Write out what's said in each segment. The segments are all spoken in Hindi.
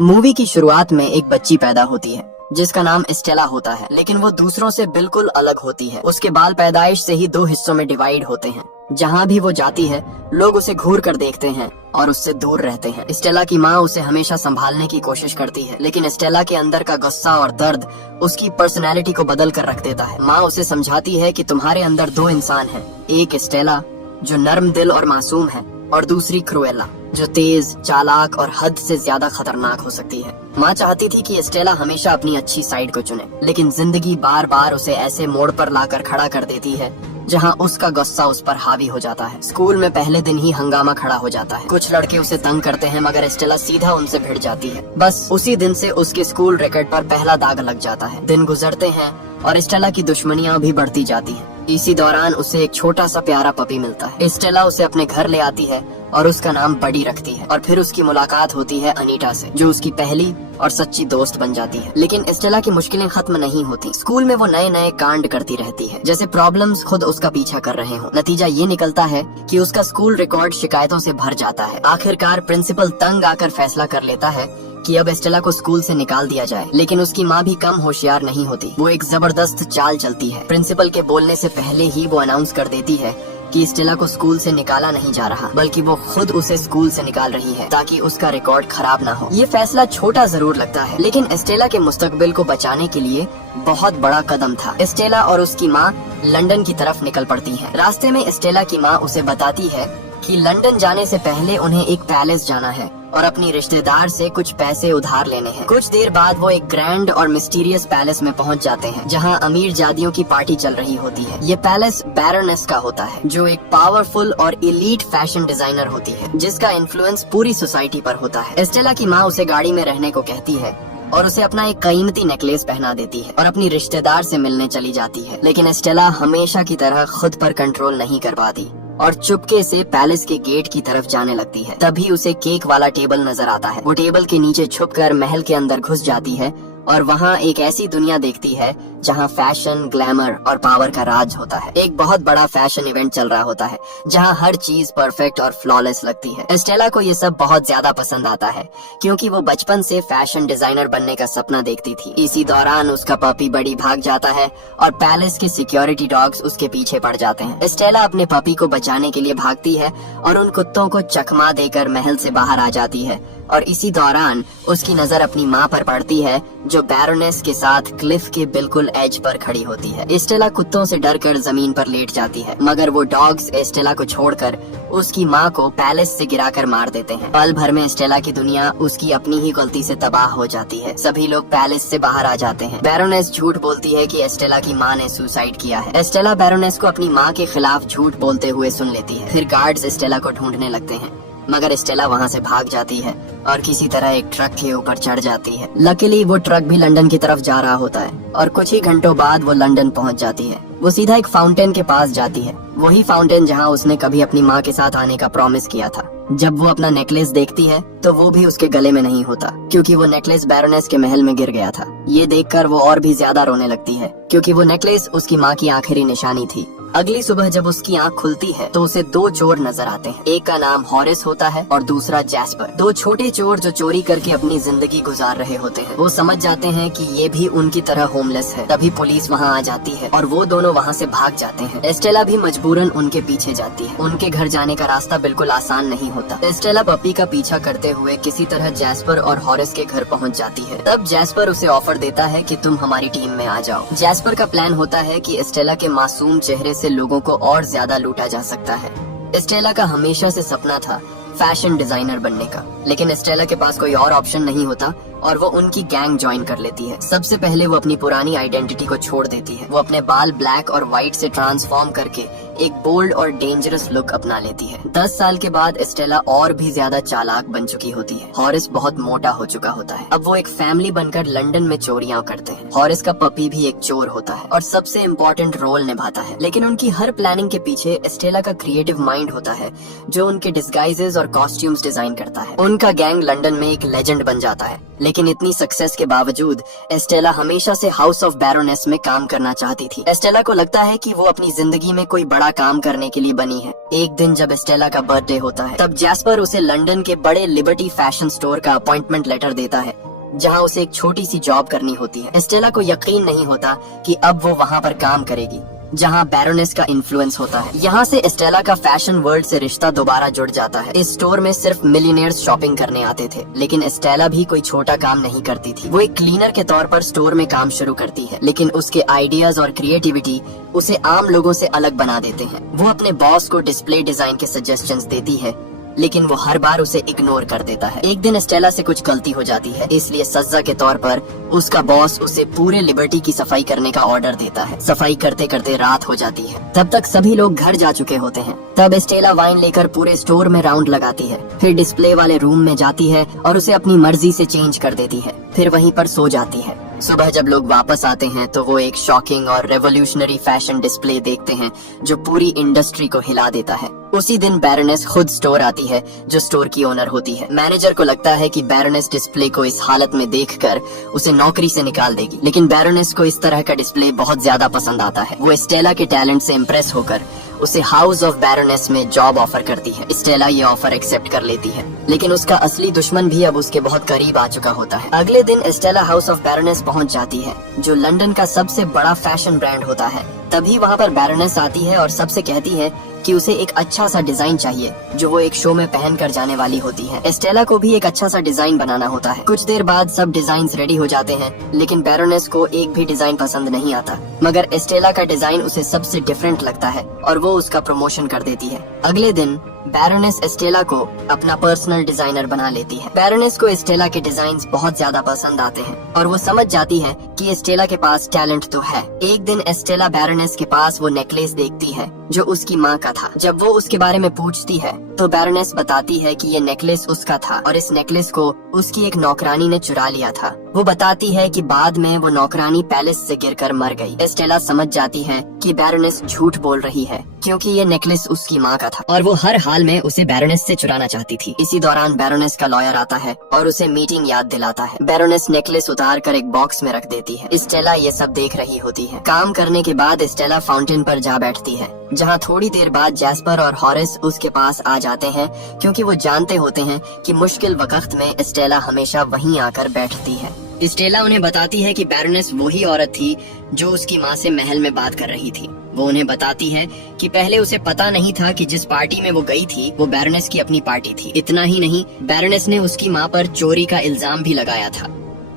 मूवी की शुरुआत में एक बच्ची पैदा होती है जिसका नाम एस्टेला होता है, लेकिन वो दूसरों से बिल्कुल अलग होती है। उसके बाल पैदाइश से ही दो हिस्सों में डिवाइड होते हैं। जहाँ भी वो जाती है लोग उसे घूर कर देखते हैं और उससे दूर रहते हैं। एस्टेला की माँ उसे हमेशा संभालने की कोशिश करती है, लेकिन एस्टेला के अंदर का गुस्सा और दर्द उसकी पर्सनैलिटी को बदल कर रख देता है। माँ उसे समझाती है कि तुम्हारे अंदर दो इंसान हैं, एक एस्टेला जो नर्म दिल और मासूम है और दूसरी क्रूएला जो तेज, चालाक और हद से ज्यादा खतरनाक हो सकती है। माँ चाहती थी कि एस्टेला हमेशा अपनी अच्छी साइड को चुने, लेकिन जिंदगी बार बार उसे ऐसे मोड़ पर लाकर खड़ा कर देती है जहाँ उसका गुस्सा उस पर हावी हो जाता है। स्कूल में पहले दिन ही हंगामा खड़ा हो जाता है। कुछ लड़के उसे तंग करते हैं मगर एस्टेला सीधा उनसे भिड़ जाती है। बस उसी दिन से उसके स्कूल रिकॉर्ड पर पहला दाग लग जाता है। दिन गुजरते हैं और एस्टेला की दुश्मनियां भी बढ़ती जाती हैं। इसी दौरान उसे एक छोटा सा प्यारा पपी मिलता है। एस्टेला उसे अपने घर ले आती है और उसका नाम बडी रखती है और फिर उसकी मुलाकात होती है अनीटा से, जो उसकी पहली और सच्ची दोस्त बन जाती है। लेकिन एस्टेला की मुश्किलें खत्म नहीं होती। स्कूल में वो नए नए कांड करती रहती है, जैसे प्रॉब्लम्स खुद उसका पीछा कर रहे हो। नतीजा ये निकलता है कि उसका स्कूल रिकॉर्ड शिकायतों से भर जाता है। आखिरकार प्रिंसिपल तंग आकर फैसला कर लेता है कि अब एस्टेला को स्कूल से निकाल दिया जाए, लेकिन उसकी माँ भी कम होशियार नहीं होती। वो एक जबरदस्त चाल चलती है। प्रिंसिपल के बोलने से पहले ही वो अनाउंस कर देती है कि एस्टेला को स्कूल से निकाला नहीं जा रहा, बल्कि वो खुद उसे स्कूल से निकाल रही है ताकि उसका रिकॉर्ड खराब ना हो। ये फैसला छोटा जरूर लगता है, लेकिन एस्टेला के मुस्तकबिल को बचाने के लिए बहुत बड़ा कदम था। एस्टेला और उसकी माँ लंदन की तरफ निकल पड़ती हैं। रास्ते में एस्टेला की माँ उसे बताती है कि लंदन जाने से पहले उन्हें एक पैलेस जाना है और अपनी रिश्तेदार से कुछ पैसे उधार लेने हैं। कुछ देर बाद वो एक ग्रैंड और मिस्टीरियस पैलेस में पहुंच जाते हैं, जहां अमीर जादियों की पार्टी चल रही होती है। ये पैलेस बैरोनेस का होता है, जो एक पावरफुल और एलीट फैशन डिजाइनर होती है, जिसका इन्फ्लुएंस पूरी सोसाइटी पर होता है। एस्टेला की माँ उसे गाड़ी में रहने को कहती है और उसे अपना एक कीमती नेकलेस पहना देती है और अपनी रिश्तेदार से मिलने चली जाती है। लेकिन एस्टेला हमेशा की तरह खुद पर कंट्रोल नहीं कर पाती और चुपके से पैलेस के गेट की तरफ जाने लगती है। तभी उसे केक वाला टेबल नजर आता है। वो टेबल के नीचे छुपकर महल के अंदर घुस जाती है और वहाँ एक ऐसी दुनिया देखती है जहाँ फैशन, ग्लैमर और पावर का राज होता है। एक बहुत बड़ा फैशन इवेंट चल रहा होता है जहाँ हर चीज परफेक्ट और फ्लॉलेस लगती है। एस्टेला को ये सब बहुत ज्यादा पसंद आता है क्योंकि वो बचपन से फैशन डिजाइनर बनने का सपना देखती थी। इसी दौरान उसका पपी बडी भाग जाता है और पैलेस के सिक्योरिटी डॉग्स उसके पीछे पड़ जाते हैं। एस्टेला अपने पपी को बचाने के लिए भागती है और उन कुत्तों को चकमा देकर महल से बाहर आ जाती है। और इसी दौरान उसकी नजर अपनी माँ पर पड़ती है, जो बैरोनेस के साथ क्लिफ के बिल्कुल एज पर खड़ी होती है। एस्टेला कुत्तों से डरकर जमीन पर लेट जाती है, मगर वो डॉग्स एस्टेला को छोड़कर उसकी माँ को पैलेस से गिराकर मार देते हैं। पल भर में एस्टेला की दुनिया उसकी अपनी ही गलती से तबाह हो जाती है। सभी लोग पैलेस से बाहर आ जाते हैं। बैरोनेस झूठ बोलती है कि एस्टेला की माँ ने सुसाइड किया है। एस्टेला बैरोनेस को अपनी माँ के खिलाफ झूठ बोलते हुए सुन लेती है। फिर गार्ड्स एस्टेला को ढूंढने लगते हैं, मगर एस्टेला वहाँ से भाग जाती है और किसी तरह एक ट्रक के ऊपर चढ़ जाती है। लकीली वो ट्रक भी लंदन की तरफ जा रहा होता है और कुछ ही घंटों बाद वो लंदन पहुँच जाती है। वो सीधा एक फाउंटेन के पास जाती है, वही फाउंटेन जहाँ उसने कभी अपनी माँ के साथ आने का प्रॉमिस किया था। जब वो अपना नेकलेस देखती है तो वो भी उसके गले में नहीं होता, क्योंकि वो नेकलेस बैरोनेस के महल में गिर गया था। ये देखकर वो और भी ज्यादा रोने लगती है, क्योंकि वो नेकलेस उसकी माँ की आखिरी निशानी थी। अगली सुबह जब उसकी आंख खुलती है तो उसे दो चोर नजर आते हैं। एक का नाम हॉरिस होता है और दूसरा जैस्पर। दो छोटे चोर जो चोरी करके अपनी जिंदगी गुजार रहे होते हैं। वो समझ जाते हैं कि ये भी उनकी तरह होमलेस है। तभी पुलिस वहाँ आ जाती है और वो दोनों वहाँ से भाग जाते हैं। एस्टेला भी मजबूरन उनके पीछे जाती है। उनके घर जाने का रास्ता बिल्कुल आसान नहीं होता। एस्टेला पपी का पीछा करते हुए किसी तरह जैस्पर और हॉरिस के घर पहुँच जाती है। तब जैस्पर उसे ऑफर देता है कि तुम हमारी टीम में आ जाओ। जैस्पर का प्लान होता है कि एस्टेला के मासूम चेहरे से लोगों को और ज्यादा लूटा जा सकता है। एस्टेला का हमेशा से सपना था फैशन डिजाइनर बनने का, लेकिन एस्टेला के पास कोई और ऑप्शन नहीं होता और वो उनकी गैंग ज्वाइन कर लेती है। सबसे पहले वो अपनी पुरानी आइडेंटिटी को छोड़ देती है। वो अपने बाल ब्लैक और व्हाइट से ट्रांसफॉर्म करके एक बोल्ड और डेंजरस लुक अपना लेती है। 10 साल के बाद एस्टेला और भी ज्यादा चालाक बन चुकी होती है। हॉरिस बहुत मोटा हो चुका होता है। अब वो एक फैमिली बनकर लंदन में चोरियां करते हैं। हॉरिस का पपी भी एक चोर होता है और सबसे इम्पोर्टेंट रोल निभाता है। लेकिन उनकी हर प्लानिंग के पीछे एस्टेला का क्रिएटिव माइंड होता है, जो उनके डिस्गाइजेस और कॉस्ट्यूम्स डिजाइन करता है। उनका गैंग लंदन में एक लेजेंड बन जाता है। लेकिन इतनी सक्सेस के बावजूद एस्टेला हमेशा से हाउस ऑफ बैरोनेस में काम करना चाहती थी। एस्टेला को लगता है कि वो अपनी जिंदगी में कोई बड़ा बड़ा काम करने के लिए बनी है। एक दिन जब स्टेला का बर्थडे होता है, तब जैस्पर उसे लंदन के बड़े लिबर्टी फैशन स्टोर का अपॉइंटमेंट लेटर देता है, जहां उसे एक छोटी सी जॉब करनी होती है। स्टेला को यकीन नहीं होता कि अब वो वहां पर काम करेगी जहां बैरोनेस का इन्फ्लुएंस होता है। यहाँ से स्टेला का फैशन वर्ल्ड से रिश्ता दोबारा जुड़ जाता है। इस स्टोर में सिर्फ मिलियनेयर्स शॉपिंग करने आते थे, लेकिन स्टेला भी कोई छोटा काम नहीं करती थी। वो एक क्लीनर के तौर पर स्टोर में काम शुरू करती है, लेकिन उसके आइडियाज और क्रिएटिविटी उसे आम लोगों से अलग बना देते हैं। वो अपने बॉस को डिस्प्ले डिजाइन के सजेशंस देती है, लेकिन वो हर बार उसे इग्नोर कर देता है। एक दिन स्टेला से कुछ गलती हो जाती है, इसलिए सजा के तौर पर उसका बॉस उसे पूरे लिबर्टी की सफाई करने का ऑर्डर देता है। सफाई करते करते रात हो जाती है। तब तक सभी लोग घर जा चुके होते हैं। तब स्टेला वाइन लेकर पूरे स्टोर में राउंड लगाती है, फिर डिस्प्ले वाले रूम में जाती है और उसे अपनी मर्जी से चेंज कर देती है, फिर वहीं पर सो जाती है। सुबह जब लोग वापस आते हैं तो वो एक शॉकिंग और रेवोल्यूशनरी फैशन डिस्प्ले देखते हैं जो पूरी इंडस्ट्री को हिला देता है। उसी दिन बैरोनेस खुद स्टोर आती है, जो स्टोर की ओनर होती है। मैनेजर को लगता है कि बैरोनेस डिस्प्ले को इस हालत में देखकर उसे नौकरी से निकाल देगी, लेकिन बैरोनेस को इस तरह का डिस्प्ले बहुत ज्यादा पसंद आता है। वो स्टेला के टैलेंट से इम्प्रेस होकर उसे हाउस ऑफ बैरोनेस में जॉब ऑफर करती है। स्टेला ये ऑफर एक्सेप्ट कर लेती है, लेकिन उसका असली दुश्मन भी अब उसके बहुत करीब आ चुका होता है। अगले दिन स्टेला हाउस ऑफ बैरोनेस पहुंच जाती है, जो लंदन का सबसे बड़ा फैशन ब्रांड होता है। तभी वहां पर बैरोनेस आती है और सबसे कहती है कि उसे एक अच्छा सा डिजाइन चाहिए जो वो एक शो में पहन कर जाने वाली होती है। स्टेला को भी एक अच्छा सा डिजाइन बनाना होता है। कुछ देर बाद सब डिजाइन्स रेडी हो जाते हैं, लेकिन बैरोनेस को एक भी डिजाइन पसंद नहीं आता, मगर स्टेला का डिजाइन उसे सबसे डिफरेंट लगता है और वो उसका प्रमोशन कर देती है। अगले दिन बैरोनेस स्टेला को अपना पर्सनल डिजाइनर बना लेती है। बैरोनेस को स्टेला के डिजाइन्स बहुत ज्यादा पसंद आते हैं और वो समझ जाती है कि स्टेला के पास टैलेंट तो है। एक दिन स्टेला बैरोनेस के पास वो नेकलेस देखती है जो उसकी माँ का था। जब वो उसके बारे में पूछती है तो बैरोनेस बताती है कि ये नेकलेस उसका था और इस नेकलेस को उसकी एक नौकरानी ने चुरा लिया था। वो बताती है कि बाद में वो नौकरानी पैलेस से गिरकर मर गई। स्टेला समझ जाती है कि बैरोनेस झूठ बोल रही है, क्योंकि ये नेकलेस उसकी माँ का था और वो हर हाल में उसे बैरोनेस से चुराना चाहती थी। इसी दौरान बैरोनेस का लॉयर आता है और उसे मीटिंग याद दिलाता है। बैरोनेस नेकलेस उतार कर एक बॉक्स में रख देती है। स्टेला ये सब देख रही होती है। काम करने के बाद स्टेला फाउंटेन पर जा बैठती है, जहाँ थोड़ी देर बाद जैस्पर और हॉरिस उसके पास आ जाते हैं, क्योंकि वो जानते होते हैं कि मुश्किल वक्त में स्टेला हमेशा वहीं आकर बैठती है। स्टेला उन्हें बताती है कि बैरोनेस वही औरत थी जो उसकी माँ से महल में बात कर रही थी। वो उन्हें बताती है कि पहले उसे पता नहीं था कि जिस पार्टी में वो गई थी वो बैरोनेस की अपनी पार्टी थी। इतना ही नहीं, बैरोनेस ने उसकी माँ पर चोरी का इल्जाम भी लगाया था।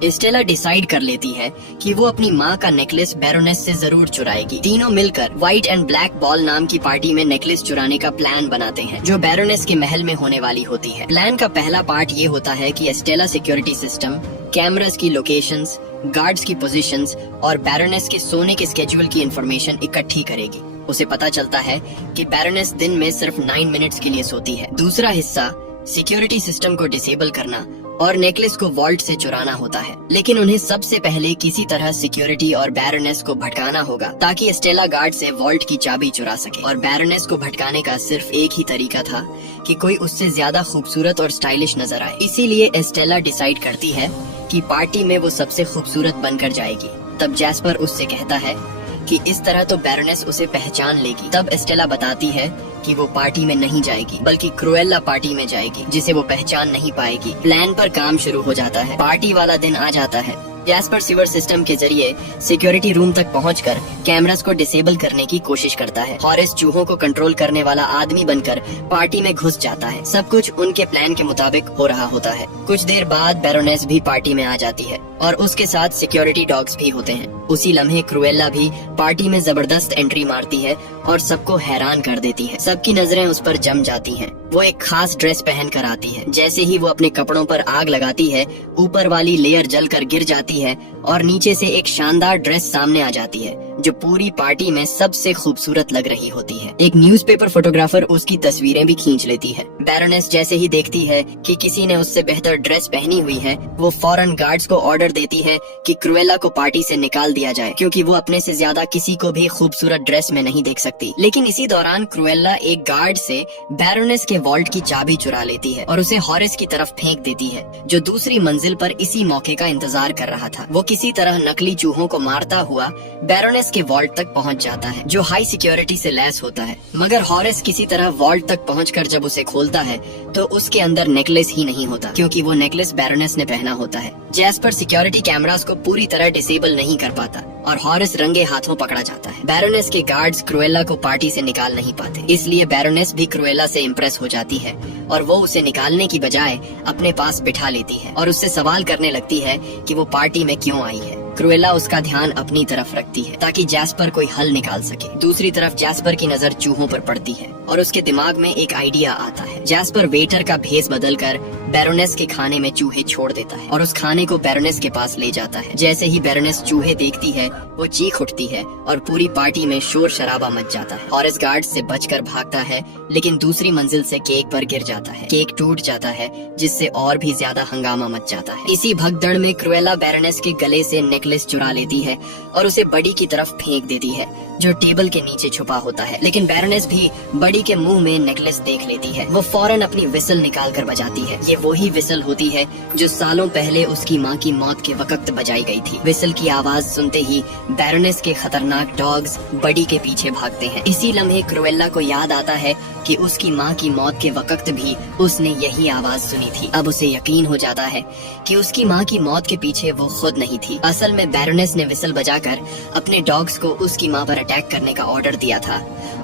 स्टेला डिसाइड कर लेती है कि वो अपनी माँ का नेकलेस बैरोनेस से जरूर चुराएगी। तीनों मिलकर व्हाइट एंड ब्लैक बॉल नाम की पार्टी में नेकलेस चुराने का प्लान बनाते हैं, जो बैरोनेस के महल में होने वाली होती है। प्लान का पहला पार्ट ये होता है कि स्टेला सिक्योरिटी सिस्टम, कैमरास की लोकेशंस, गार्ड्स की पोजीशंस और बैरोनेस के सोने के स्केड्यूल की इंफॉर्मेशन इकट्ठी करेगी। उसे पता चलता है कि बैरोनेस दिन में सिर्फ 9 मिनट्स के लिए सोती है। दूसरा हिस्सा सिक्योरिटी सिस्टम को डिसेबल करना और नेकलेस को वॉल्ट से चुराना होता है, लेकिन उन्हें सबसे पहले किसी तरह सिक्योरिटी और बैरोनेस को भटकाना होगा ताकि स्टेला गार्ड से वॉल्ट की चाबी चुरा सके। और बैरोनेस को भटकाने का सिर्फ एक ही तरीका था कि कोई उससे ज्यादा खूबसूरत और स्टाइलिश नजर आए। इसीलिए स्टेला डिसाइड करती है कि पार्टी में वो सबसे खूबसूरत बनकर जाएगी। तब जैस्पर उससे कहता है कि इस तरह तो बैरोनेस उसे पहचान लेगी। तब स्टेला बताती है कि वो पार्टी में नहीं जाएगी, बल्कि क्रुएल्ला पार्टी में जाएगी, जिसे वो पहचान नहीं पाएगी। प्लान पर काम शुरू हो जाता है। पार्टी वाला दिन आ जाता है। जैस्पर सीवर सिस्टम के जरिए सिक्योरिटी रूम तक पहुंचकर कैमरास को डिसेबल करने की कोशिश करता है। हॉरिस चूहों को कंट्रोल करने वाला आदमी बनकर पार्टी में घुस जाता है। सब कुछ उनके प्लान के मुताबिक हो रहा होता है। कुछ देर बाद बैरोनेस भी पार्टी में आ जाती है और उसके साथ सिक्योरिटी डॉग्स भी होते हैं। उसी लम्हे क्रुएल्ला भी पार्टी में जबरदस्त एंट्री मारती है और सबको हैरान कर देती है। सबकी नजरें उस पर जम जाती हैं। वो एक खास ड्रेस पहन कर आती है। जैसे ही वो अपने कपड़ों पर आग लगाती है, ऊपर वाली लेयर जलकर गिर जाती है और नीचे से एक शानदार ड्रेस सामने आ जाती है, जो पूरी पार्टी में सबसे खूबसूरत लग रही होती है। एक न्यूज़पेपर फोटोग्राफर उसकी तस्वीरें भी खींच लेती है। बैरोनेस जैसे ही देखती है कि किसी ने उससे बेहतर ड्रेस पहनी हुई है, वो फौरन गार्ड्स को ऑर्डर देती है कि क्रुएल्ला को पार्टी से निकाल दिया जाए, क्योंकि वो अपने से ज्यादा किसी को भी खूबसूरत ड्रेस में नहीं देख सकती। लेकिन इसी दौरान क्रुएल्ला एक गार्ड से बैरोनेस के वॉल्ट की चाबी चुरा लेती है और उसे हॉरिस की तरफ फेंक देती है, जो दूसरी मंजिल पर इसी मौके का इंतजार कर रहा था। वो किसी तरह नकली चूहों को मारता हुआ बैरोनेस पास के वॉल्ट तक पहुंच जाता है जो हाई सिक्योरिटी से लैस होता है। मगर हॉरेस किसी तरह वॉल्ट तक पहुंचकर जब उसे खोलता है तो उसके अंदर नेकलेस ही नहीं होता, क्योंकि वो नेकलेस बैरोनेस ने पहना होता है। जैस्पर सिक्योरिटी कैमरास को पूरी तरह डिसेबल नहीं कर पाता और हॉरेस रंगे हाथों पकड़ा जाता है। बैरोनेस के गार्ड्स क्रुएला को पार्टी से निकाल नहीं पाते, इसलिए बैरोनेस भी क्रुएला से इम्प्रेस हो जाती है और वो उसे निकालने की बजाय अपने पास बिठा लेती है और उससे सवाल करने लगती है कि वो पार्टी में क्यों आई है। क्रुएला उसका ध्यान अपनी तरफ रखती है ताकि जैस्पर कोई हल निकाल सके। दूसरी तरफ जैस्पर की नजर चूहों पर पड़ती है और उसके दिमाग में एक आइडिया आता है। जैस्पर वेटर का भेस बदलकर बैरोनेस के खाने में चूहे छोड़ देता है और उस खाने को बैरोनेस के पास ले जाता है। जैसे ही बैरोनेस चूहे देखती है वो चीख उठती है और पूरी पार्टी में शोर शराबा मच जाता है। हॉरेस गार्ड से बचकर भागता है लेकिन दूसरी मंजिल से केक पर गिर जाता है। केक टूट जाता है जिससे और भी ज्यादा हंगामा मच जाता है। इसी भगदड़ में क्रुएला बैरोनेस के गले से नेकलेस चुरा लेती है और उसे बडी की तरफ फेंक देती है जो टेबल के नीचे छुपा होता है। लेकिन बैरोनेस भी बडी के मुंह में नेकलेस देख लेती है। वो फौरन अपनी विसल निकाल कर बजाती है। ये वही विसल होती है जो सालों पहले उसकी माँ की मौत के वक्त बजाई गई थी। विसल की आवाज सुनते ही बैरोनेस के खतरनाक डॉग्स बडी के पीछे भागते हैं। इसी लम्हे क्रुएला को याद आता है कि उसकी माँ की मौत के वक्त भी उसने यही आवाज सुनी थी। अब उसे यकीन हो जाता है कि उसकी माँ की मौत के पीछे वो खुद नहीं थी। असल में बैरोनेस ने विसल बजाकर अपने डॉग्स को उसकी माँ पर अटैक करने का ऑर्डर दिया था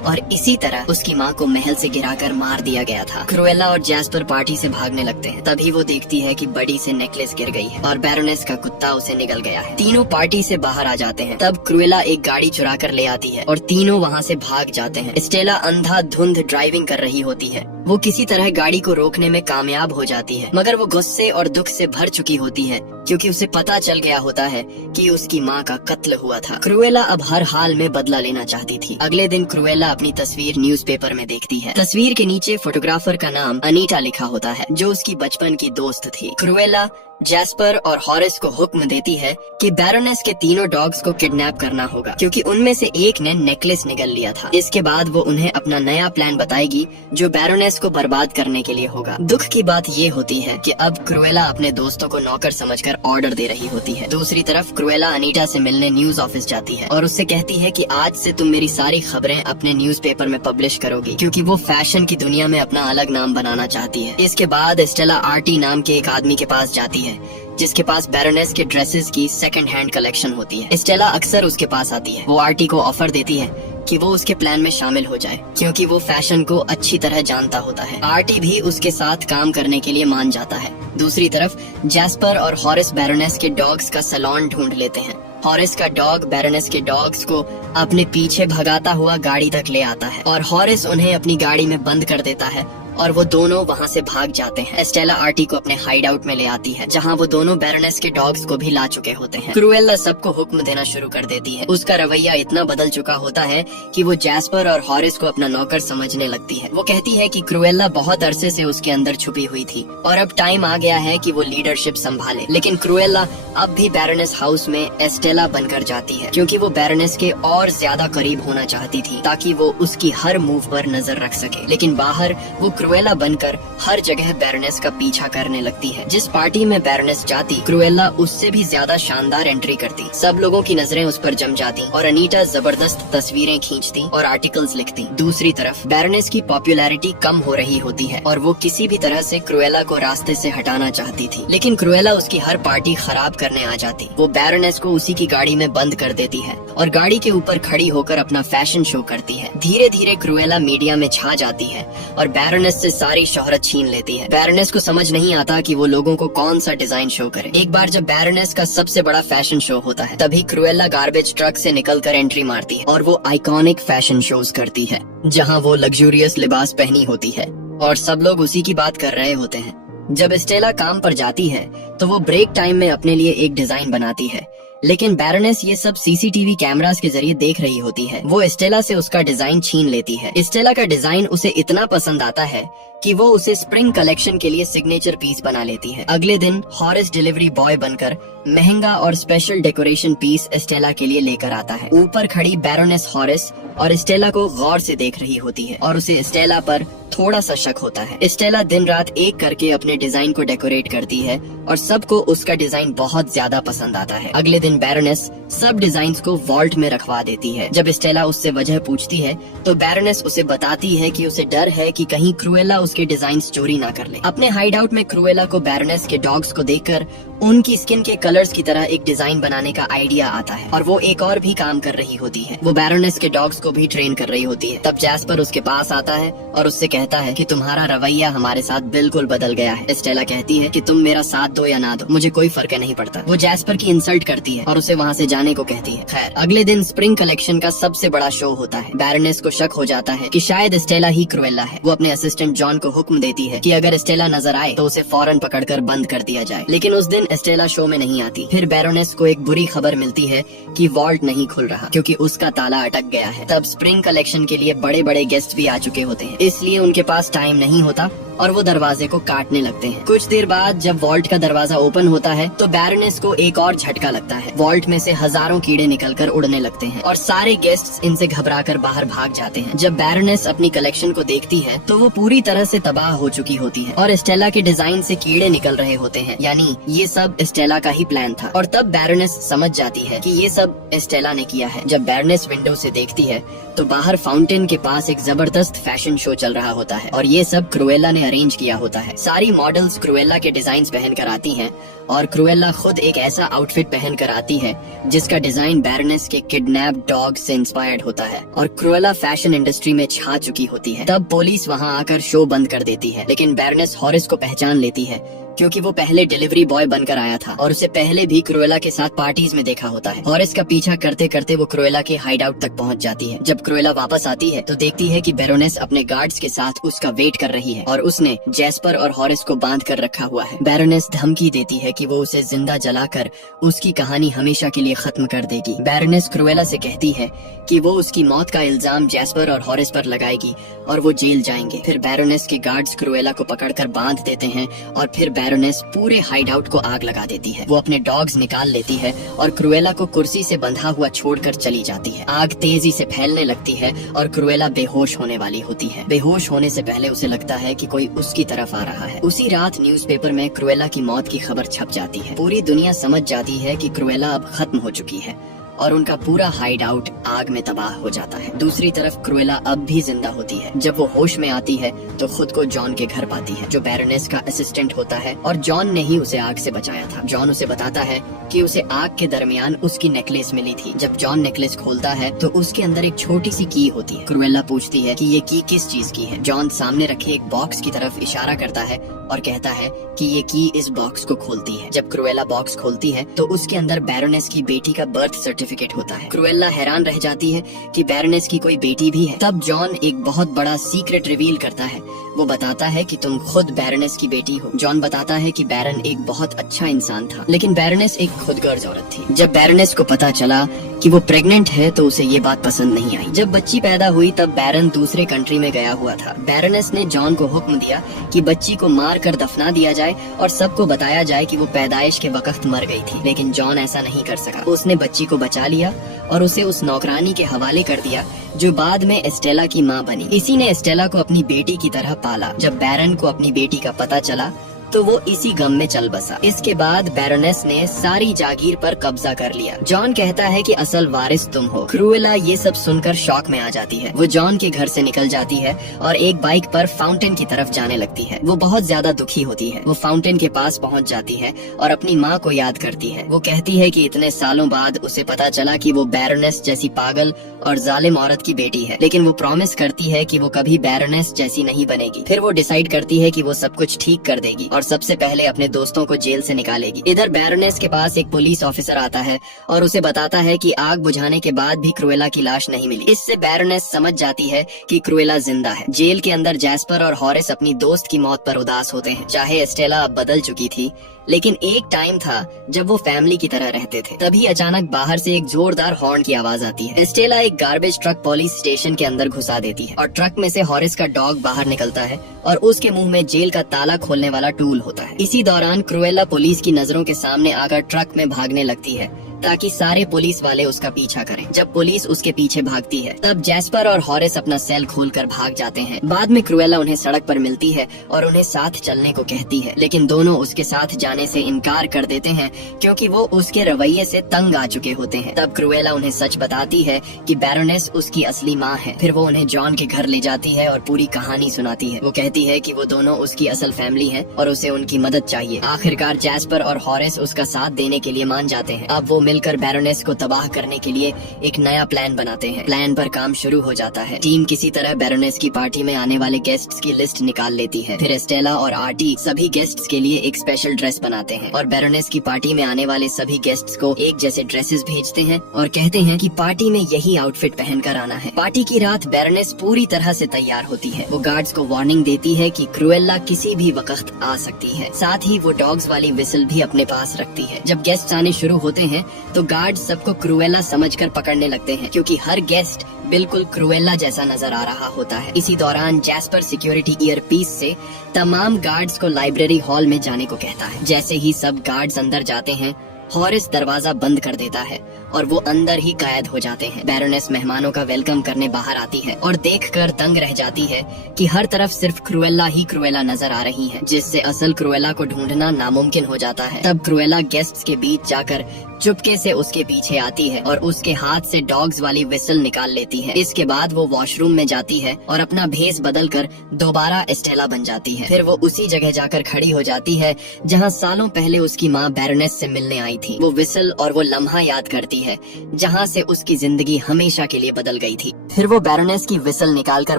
और इसी तरह उसकी माँ को महल से गिराकर मार दिया गया था। क्रुएला और जैस्पर पार्टी से भागने लगते हैं। तभी वो देखती है कि बडी से नेकलेस गिर गई है और बैरोनेस का कुत्ता उसे निगल गया है। तीनों पार्टी से बाहर आ जाते हैं। तब क्रुएला एक गाड़ी चुरा कर ले आती है और तीनों वहाँ से भाग जाते हैं। स्टेला अंधाधुंध ड्राइविंग कर रही होती है। वो किसी तरह गाड़ी को रोकने में कामयाब हो जाती है, मगर वो गुस्से और दुख से भर चुकी होती है क्योंकि उसे पता चल गया होता है कि उसकी माँ का कत्ल हुआ था। क्रुएला अब हर हाल में बदला लेना चाहती थी। अगले दिन क्रुएला अपनी तस्वीर न्यूज़पेपर में देखती है। तस्वीर के नीचे फोटोग्राफर का नाम अनीटा लिखा होता है जो उसकी बचपन की दोस्त थी। क्रुएला जैस्पर और हॉरेस को हुक्म देती है कि बैरोनेस के तीनों डॉग्स को किडनैप करना होगा क्योंकि उनमें से एक ने नेकलेस निगल लिया था। इसके बाद वो उन्हें अपना नया प्लान बताएगी जो बैरोनेस को बर्बाद करने के लिए होगा। दुख की बात ये होती है कि अब क्रुएला अपने दोस्तों को नौकर समझकर ऑर्डर दे रही होती है। दूसरी तरफ क्रुएला अनीटा से मिलने न्यूज ऑफिस जाती है और उससे कहती है कि आज से तुम मेरी सारी खबरें अपने न्यूज़पेपर में पब्लिश करोगी, क्योंकि वो फैशन की दुनिया में अपना अलग नाम बनाना चाहती है। इसके बाद स्टेला आर्टी नाम के एक आदमी के पास जाती है जिसके पास बैरोनेस के ड्रेसेस की सेकंड हैंड कलेक्शन होती है। स्टेला अक्सर उसके पास आती है। वो आर्टी को ऑफर देती है कि वो उसके प्लान में शामिल हो जाए क्योंकि वो फैशन को अच्छी तरह जानता होता है। आर्टी भी उसके साथ काम करने के लिए मान जाता है। दूसरी तरफ जैस्पर और हॉरेस बैरोनेस के डॉग्स का सैलून ढूंढ लेते हैं। हॉरेस का डॉग बैरोनेस के डॉग्स को अपने पीछे भगाता हुआ गाड़ी तक ले आता है और हॉरेस उन्हें अपनी गाड़ी में बंद कर देता है और वो दोनों वहाँ से भाग जाते हैं। स्टेला आर्टी को अपने हाइड आउट में ले आती है जहाँ वो दोनों बैरोनेस के डॉग्स को भी ला चुके होते हैं। क्रुएला सबको हुक्म देना शुरू कर देती है। उसका रवैया इतना बदल चुका होता है कि वो जैस्पर और हॉरेस को अपना नौकर समझने लगती है। वो कहती है कि क्रुएला बहुत अरसे से उसके अंदर छुपी हुई थी और अब टाइम आ गया है कि वो लीडरशिप संभाले। लेकिन क्रुएला अब भी बैरोनेस हाउस में स्टेला बनकर जाती है क्योंकि वो बैरोनेस के और ज्यादा करीब होना चाहती थी ताकि वो उसकी हर मूव पर नजर रख सके। लेकिन बाहर वो क्रुएला बनकर हर जगह बैरोनेस का पीछा करने लगती है। जिस पार्टी में बैरोनेस जाती, क्रुएला उससे भी ज्यादा शानदार एंट्री करती। सब लोगों की नजरें उस पर जम जाती और अनीटा जबरदस्त तस्वीरें खींचती और आर्टिकल्स लिखती। दूसरी तरफ बैरोनेस की पॉपुलैरिटी कम हो रही होती है और वो किसी भी तरह से क्रुएला को रास्ते से हटाना चाहती थी। लेकिन क्रुएला उसकी हर पार्टी खराब करने आ जाती। वो बैरोनेस को उसी की गाड़ी में बंद कर देती है और गाड़ी के ऊपर खड़ी होकर अपना फैशन शो करती है। धीरे धीरे क्रुएला मीडिया में छा जाती है और बैरोनेस से सारी शोहरत छीन लेती है। बैरोनेस को समझ नहीं आता कि वो लोगों को कौन सा डिजाइन शो करे। एक बार जब बैरोनेस का सबसे बड़ा फैशन शो होता है तभी क्रुएला गार्बेज ट्रक से निकलकर एंट्री मारती है और वो आइकॉनिक फैशन शोज करती है जहां वो लग्जूरियस लिबास पहनी होती है और सब लोग उसी की बात कर रहे होते हैं। जब स्टेला काम पर जाती है तो वो ब्रेक टाइम में अपने लिए एक डिजाइन बनाती है, लेकिन बैरोनेस ये सब सीसीटीवी कैमरास के जरिए देख रही होती है। वो स्टेला से उसका डिजाइन छीन लेती है। स्टेला का डिजाइन उसे इतना पसंद आता है कि वो उसे स्प्रिंग कलेक्शन के लिए सिग्नेचर पीस बना लेती है। अगले दिन हॉरेस डिलीवरी बॉय बनकर महंगा और स्पेशल डेकोरेशन पीस स्टेला के लिए लेकर आता है। ऊपर खड़ी बैरोनेस हॉरिस और स्टेला को गौर से देख रही होती है और उसे स्टेला पर थोड़ा सा शक होता है। स्टेला दिन रात एक करके अपने डिजाइन को डेकोरेट करती है और सबको उसका डिजाइन बहुत ज्यादा पसंद आता है। अगले दिन बैरोनेस सब डिजाइन्स को वॉल्ट में रखवा देती है। जब स्टेला उससे वजह पूछती है तो बैरोनेस उसे बताती है कि उसे डर है कि कहीं क्रूएला उसके डिजाइन्स चोरी ना कर ले। अपने हाइडआउट में क्रूएला को बैरोनेस के डॉग्स को देखकर उनकी स्किन के कलर्स की तरह एक डिजाइन बनाने का आइडिया आता है और वो एक और भी काम कर रही होती है। वो बैरोनेस के डॉग्स को भी ट्रेन कर रही होती है। तब जैस्पर उसके पास आता है और उससे कहता है कि तुम्हारा रवैया हमारे साथ बिल्कुल बदल गया है। स्टेला कहती है कि तुम मेरा साथ दो या ना दो, मुझे कोई फर्क नहीं पड़ता। वो जैस्पर की इंसल्ट करती है और उसे वहाँ से जाने को कहती है। खैर, अगले दिन स्प्रिंग कलेक्शन का सबसे बड़ा शो होता है। बैरोनेस को शक हो जाता है कि शायद स्टेला ही क्रूएला है। वो अपने असिस्टेंट जॉन को हुक्म देती है कि अगर स्टेला नजर आए तो उसे फौरन पकड़कर बंद कर दिया जाए। लेकिन उस दिन स्टेला शो में नहीं आती। फिर बैरोनेस को एक बुरी खबर मिलती है कि वॉल्ट नहीं खुल रहा क्योंकि उसका ताला अटक गया है। तब स्प्रिंग कलेक्शन के लिए बड़े बड़े गेस्ट भी आ चुके होते हैं, इसलिए उनके पास टाइम नहीं होता और वो दरवाजे को काटने लगते हैं। कुछ देर बाद जब वॉल्ट का दरवाजा ओपन होता है तो बैरोनेस को एक और झटका लगता है। वॉल्ट में से हजारों कीड़े निकलकर उड़ने लगते हैं और सारे गेस्ट्स इनसे घबराकर बाहर भाग जाते हैं। जब बैरोनेस अपनी कलेक्शन को देखती है तो वो पूरी तरह से तबाह हो चुकी होती है और स्टेला के डिजाइन से कीड़े निकल रहे होते हैं, यानी ये सब स्टेला का ही प्लान था। और तब बैरोनेस समझ जाती है कि ये सब स्टेला ने किया है। जब बैरोनेस विंडो से देखती है तो बाहर फाउंटेन के पास एक जबरदस्त फैशन शो चल रहा होता है और ये सब क्रूएला ने अरेंज किया होता है। सारी मॉडल्स क्रूएला के डिजाइन पहन कर आती हैं और क्रूएला खुद एक ऐसा आउटफिट पहन कर आती है जिसका डिजाइन बैरोनेस के किडनैप डॉग से इंस्पायर्ड होता है और क्रूएला फैशन इंडस्ट्री में छा चुकी होती है। तब पुलिस वहाँ आकर शो बंद कर देती है, लेकिन बैरोनेस हॉरिस को पहचान लेती है क्योंकि वो पहले डिलीवरी बॉय बनकर आया था और उसे पहले भी क्रूएला के साथ पार्टीज में देखा होता है। हॉरिस का पीछा करते करते वो क्रूएला के हाइडआउट तक पहुंच जाती है। जब क्रूएला वापस आती है तो देखती है कि बैरोनेस अपने गार्ड्स के साथ उसका वेट कर रही है और उसने जैस्पर और हॉरिस को बांध कर रखा हुआ है। बैरोनेस धमकी देती है कि वो उसे जिंदा जलाकर उसकी कहानी हमेशा के लिए खत्म कर देगी। बैरोनेस क्रूएला से कहती है कि वो उसकी मौत का इल्जाम जैस्पर और हॉरिस पर लगाएगी और वो जेल जाएंगे। फिर बैरोनेस के गार्ड्स क्रूएला को पकड़कर बांध देते हैं और फिर बैरोनेस पूरे हाइडआउट को आग लगा देती है। वो अपने डॉग्स निकाल लेती है और क्रूएला को कुर्सी से बंधा हुआ छोड़कर चली जाती है। आग तेजी से फैलने लगती है और क्रूएला बेहोश होने वाली होती है। बेहोश होने से पहले उसे लगता है कि कोई उसकी तरफ आ रहा है। उसी रात न्यूज़पेपर में क्रूएला की मौत की खबर छप जाती है। पूरी दुनिया समझ जाती है कि क्रूएला अब खत्म हो चुकी है और उनका पूरा हाइड आउट आग में तबाह हो जाता है। दूसरी तरफ क्रूएला अब भी जिंदा होती है। जब वो होश में आती है तो खुद को जॉन के घर पाती है जो बैरोनेस का असिस्टेंट होता है और जॉन ने ही उसे आग से बचाया था। जॉन उसे बताता है कि उसे आग के दरमियान उसकी नेकलेस मिली थी। जब जॉन नेकलेस खोलता है तो उसके अंदर एक छोटी सी की होती है। क्रूएला पूछती है कि ये की किस चीज की है। जॉन सामने रखे एक बॉक्स की तरफ इशारा करता है और कहता है कि ये की इस बॉक्स को खोलती है। जब क्रूएला बॉक्स खोलती है तो उसके अंदर बैरोनेस की बेटी का बर्थ सर्टिफिकेट होता है। क्रूएला हैरान रह जाती है कि बैरोनेस की कोई बेटी भी है। तब जॉन एक बहुत बड़ा सीक्रेट रिवील करता है। वो बताता है कि तुम खुद बैरोनेस की बेटी हो। जॉन बताता है कि बैरन एक बहुत अच्छा इंसान था, लेकिन बैरोनेस एक खुदगर्ज औरत थी। जब बैरोनेस को पता चला कि वो प्रेग्नेंट है तो उसे ये बात पसंद नहीं आई। जब बच्ची पैदा हुई तब बैरन दूसरे कंट्री में गया हुआ था। बैरोनेस ने जॉन को हुक्म दिया कि बच्ची को मार कर दफना दिया जाए और सबको बताया जाए कि वो पैदाइश के वक्त मर गई थी, लेकिन जॉन ऐसा नहीं कर सका। उसने बच्ची को बचा लिया और उसे उस नौकरानी के हवाले कर दिया जो बाद में एस्टेला की माँ बनी। इसी ने एस्टेला को अपनी बेटी की तरह पाला। जब बैरन को अपनी बेटी का पता चला तो वो इसी गम में चल बसा। इसके बाद बैरोनेस ने सारी जागीर पर कब्जा कर लिया। जॉन कहता है कि असल वारिस तुम हो। क्रूएला ये सब सुनकर शॉक में आ जाती है। वो जॉन के घर से निकल जाती है और एक बाइक पर फाउंटेन की तरफ जाने लगती है। वो बहुत ज्यादा दुखी होती है। वो फाउंटेन के पास पहुंच जाती है और अपनी माँ को याद करती है। वो कहती है कि इतने सालों बाद उसे पता चला कि वो बैरोनेस जैसी पागल और जालिम औरत की बेटी है, लेकिन वो प्रॉमिस करती है कि वो कभी बैरोनेस जैसी नहीं बनेगी। फिर वो डिसाइड करती है कि वो सब कुछ ठीक कर देगी और सबसे पहले अपने दोस्तों को जेल से निकालेगी। इधर बैरोनेस के पास एक पुलिस ऑफिसर आता है और उसे बताता है कि आग बुझाने के बाद भी क्रूएला की लाश नहीं मिली। इससे बैरोनेस समझ जाती है कि क्रूएला जिंदा है। जेल के अंदर जैस्पर और हॉरिस अपनी दोस्त की मौत पर उदास होते हैं। चाहे एस्टेला अब बदल चुकी थी, लेकिन एक टाइम था जब वो फैमिली की तरह रहते थे। तभी अचानक बाहर से एक जोरदार हॉर्न की आवाज आती है। एस्टेला एक गार्बेज ट्रक पुलिस स्टेशन के अंदर घुसा देती है और ट्रक में से हॉरिस का डॉग बाहर निकलता है और उसके मुंह में जेल का ताला खोलने वाला टूल होता है। इसी दौरान क्रुएला पुलिस की नजरों के सामने आकर ट्रक में भागने लगती है ताकि सारे पुलिस वाले उसका पीछा करें। जब पुलिस उसके पीछे भागती है तब जैस्पर और हॉरिस अपना सेल खोलकर भाग जाते हैं। बाद में क्रुएला उन्हें सड़क पर मिलती है और उन्हें साथ चलने को कहती है, लेकिन दोनों उसके साथ जाने से इनकार कर देते हैं क्योंकि वो उसके रवैये से तंग आ चुके होते हैं। तब क्रुएला उन्हें सच बताती है कि बैरोनेस उसकी असली माँ है। फिर वो उन्हें जॉन के घर ले जाती है और पूरी कहानी सुनाती है। वो कहती है कि वो दोनों उसकी असल फैमिली है और उसे उनकी मदद चाहिए। आखिरकार जैस्पर और हॉरिस उसका साथ देने के लिए मान जाते हैं। अब वो मिलकर बैरोनेस को तबाह करने के लिए एक नया प्लान बनाते हैं। प्लान पर काम शुरू हो जाता है। टीम किसी तरह बैरोनेस की पार्टी में आने वाले गेस्ट्स की लिस्ट निकाल लेती है। फिर एस्टेला और आर्टी सभी गेस्ट्स के लिए एक स्पेशल ड्रेस बनाते हैं और बैरोनेस की पार्टी में आने वाले सभी गेस्ट्स को एक जैसे ड्रेसेस भेजते हैं और कहते हैं कि पार्टी में यही आउटफिट पहनकर आना है। पार्टी की रात बैरोनेस पूरी तरह से तैयार होती है। वो गार्ड्स को वार्निंग देती है कि क्रुएला किसी भी वक्त आ सकती है। साथ ही वो डॉग्स वाली विसल भी अपने पास रखती है। जब गेस्ट्स आने शुरू होते हैं तो गार्ड सबको क्रुएला समझकर पकड़ने लगते हैं क्योंकि हर गेस्ट बिल्कुल क्रुएला जैसा नजर आ रहा होता है। इसी दौरान जैस्पर सिक्योरिटी ईयरपीस से तमाम गार्ड्स को लाइब्रेरी हॉल में जाने को कहता है। जैसे ही सब गार्ड्स अंदर जाते हैं हॉरिस दरवाजा बंद कर देता है और वो अंदर ही कैद हो जाते हैं। बैरोनेस मेहमानों का वेलकम करने बाहर आती है और देखकर दंग रह जाती है कि हर तरफ सिर्फ क्रुएला ही क्रुएला नजर आ रही है, जिससे असल क्रुएला को ढूंढना नामुमकिन हो जाता है। तब क्रुएला गेस्ट्स के बीच जाकर चुपके से उसके पीछे आती है और उसके हाथ से डॉग्स वाली विसल निकाल लेती है। इसके बाद वो वॉशरूम में जाती है और अपना भेस बदलकर दोबारा एस्टेला बन जाती है। फिर वो उसी जगह जाकर खड़ी हो जाती है जहाँ सालों पहले उसकी माँ बैरोनेस से मिलने आई थी। वो विसल और वो लम्हा याद करती है जहाँ से उसकी जिंदगी हमेशा के लिए बदल गई थी। फिर वो बैरोनेस की विसल निकालकर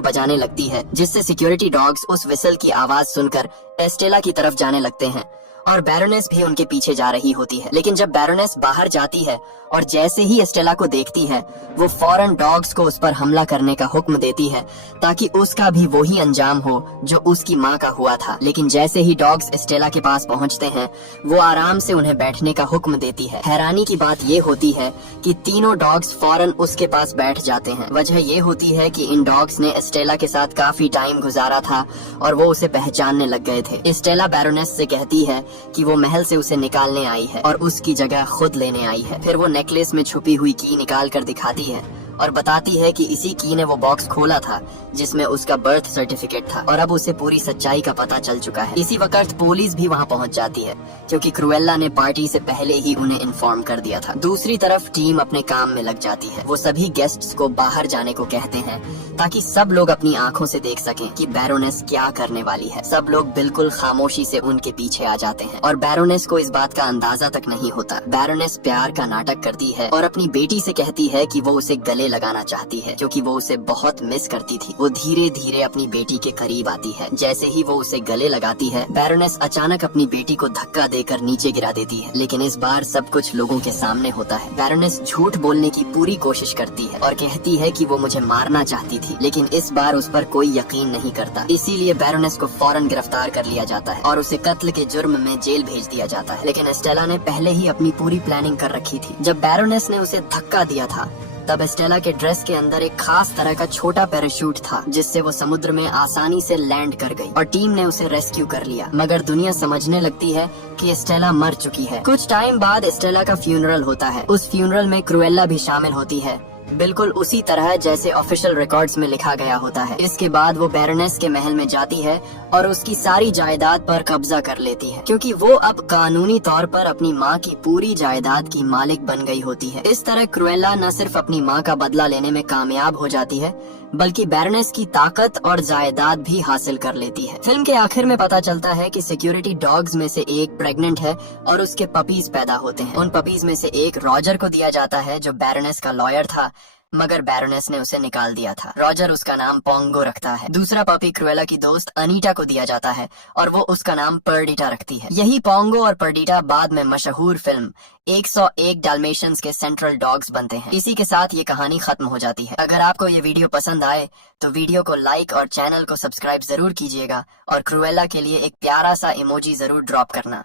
बजाने लगती है, जिससे सिक्योरिटी डॉग्स उस विसल की आवाज सुनकर एस्टेला की तरफ जाने लगते हैं और बैरोनेस भी उनके पीछे जा रही होती है। लेकिन जब बैरोनेस बाहर जाती है और जैसे ही एस्टेला को देखती है वो फौरन डॉग्स को उस पर हमला करने का हुक्म देती है ताकि उसका भी वही अंजाम हो जो उसकी माँ का हुआ था। लेकिन जैसे ही डॉग्स एस्टेला के पास पहुँचते हैं वो आराम से उन्हें बैठने का हुक्म देती है। हैरानी की बात ये होती है कि तीनों डॉग्स फौरन उसके पास बैठ जाते हैं। वजह ये होती है कि इन डॉग्स ने एस्टेला के साथ काफी टाइम गुजारा था और वो उसे पहचानने लग गए थे। एस्टेला बैरोनेस से कहती है कि वो महल से उसे निकालने आई है और उसकी जगह खुद लेने आई है। फिर वो नेकलेस में छुपी हुई की निकाल कर दिखाती है और बताती है कि इसी की ने वो बॉक्स खोला था जिसमें उसका बर्थ सर्टिफिकेट था और अब उसे पूरी सच्चाई का पता चल चुका है। इसी वक्त पुलिस भी वहाँ पहुँच जाती है क्योंकि क्रुएला ने पार्टी से पहले ही उन्हें इन्फॉर्म कर दिया था। दूसरी तरफ टीम अपने काम में लग जाती है। वो सभी गेस्ट्स को बाहर जाने को कहते हैं ताकि सब लोग अपनी आंखों से देख सकें कि बैरोनेस क्या करने वाली है। सब लोग बिल्कुल खामोशी से उनके पीछे आ जाते हैं और बैरोनेस को इस बात का अंदाजा तक नहीं होता। बैरोनेस प्यार का नाटक करती है और अपनी बेटी से कहती है कि वो उसे गले लगाना चाहती है क्योंकि वो उसे बहुत मिस करती थी। वो धीरे धीरे अपनी बेटी के करीब आती है। जैसे ही वो उसे गले लगाती है बैरोनेस अचानक अपनी बेटी को धक्का देकर नीचे गिरा देती है, लेकिन इस बार सब कुछ लोगों के सामने होता है। बैरोनेस झूठ बोलने की पूरी कोशिश करती है और कहती है कि वो मुझे मारना चाहती थी, लेकिन इस बार उस पर कोई यकीन नहीं करता। इसीलिए बैरोनेस को फौरन गिरफ्तार कर लिया जाता है और उसे कत्ल के जुर्म में जेल भेज दिया जाता है। लेकिन एस्टेला ने पहले ही अपनी पूरी प्लानिंग कर रखी थी। जब बैरोनेस ने उसे धक्का दिया था तब एस्टेला के ड्रेस के अंदर एक खास तरह का छोटा पैराशूट था जिससे वो समुद्र में आसानी से लैंड कर गई और टीम ने उसे रेस्क्यू कर लिया। मगर दुनिया समझने लगती है कि एस्टेला मर चुकी है। कुछ टाइम बाद एस्टेला का फ्यूनरल होता है। उस फ्यूनरल में क्रुएला भी शामिल होती है, बिल्कुल उसी तरह जैसे ऑफिशियल रिकॉर्ड्स में लिखा गया होता है। इसके बाद वो बैरोनेस के महल में जाती है और उसकी सारी जायदाद पर कब्जा कर लेती है क्योंकि वो अब कानूनी तौर पर अपनी माँ की पूरी जायदाद की मालिक बन गई होती है। इस तरह क्रुएला न सिर्फ अपनी माँ का बदला लेने में कामयाब हो जाती है बल्कि बैरोनेस की ताकत और जायदाद भी हासिल कर लेती है। फिल्म के आखिर में पता चलता है कि सिक्योरिटी डॉग्स में से एक प्रेग्नेंट है और उसके पपीज पैदा होते हैं। उन पपीज में से एक रॉजर को दिया जाता है जो बैरोनेस का लॉयर था, मगर बैरोनेस ने उसे निकाल दिया था। रॉजर उसका नाम पोंगो रखता है। दूसरा पपी क्रुएला की दोस्त अनीटा को दिया जाता है और वो उसका नाम पर्डिटा रखती है। यही पोंगो और पर्डिटा बाद में मशहूर फिल्म 101 डाल्मेशियंस के सेंट्रल डॉग्स बनते हैं। इसी के साथ ये कहानी खत्म हो जाती है। अगर आपको ये वीडियो पसंद आए तो वीडियो को लाइक और चैनल को सब्सक्राइब जरूर कीजिएगा और क्रुएला के लिए एक प्यारा सा इमोजी जरूर ड्रॉप करना।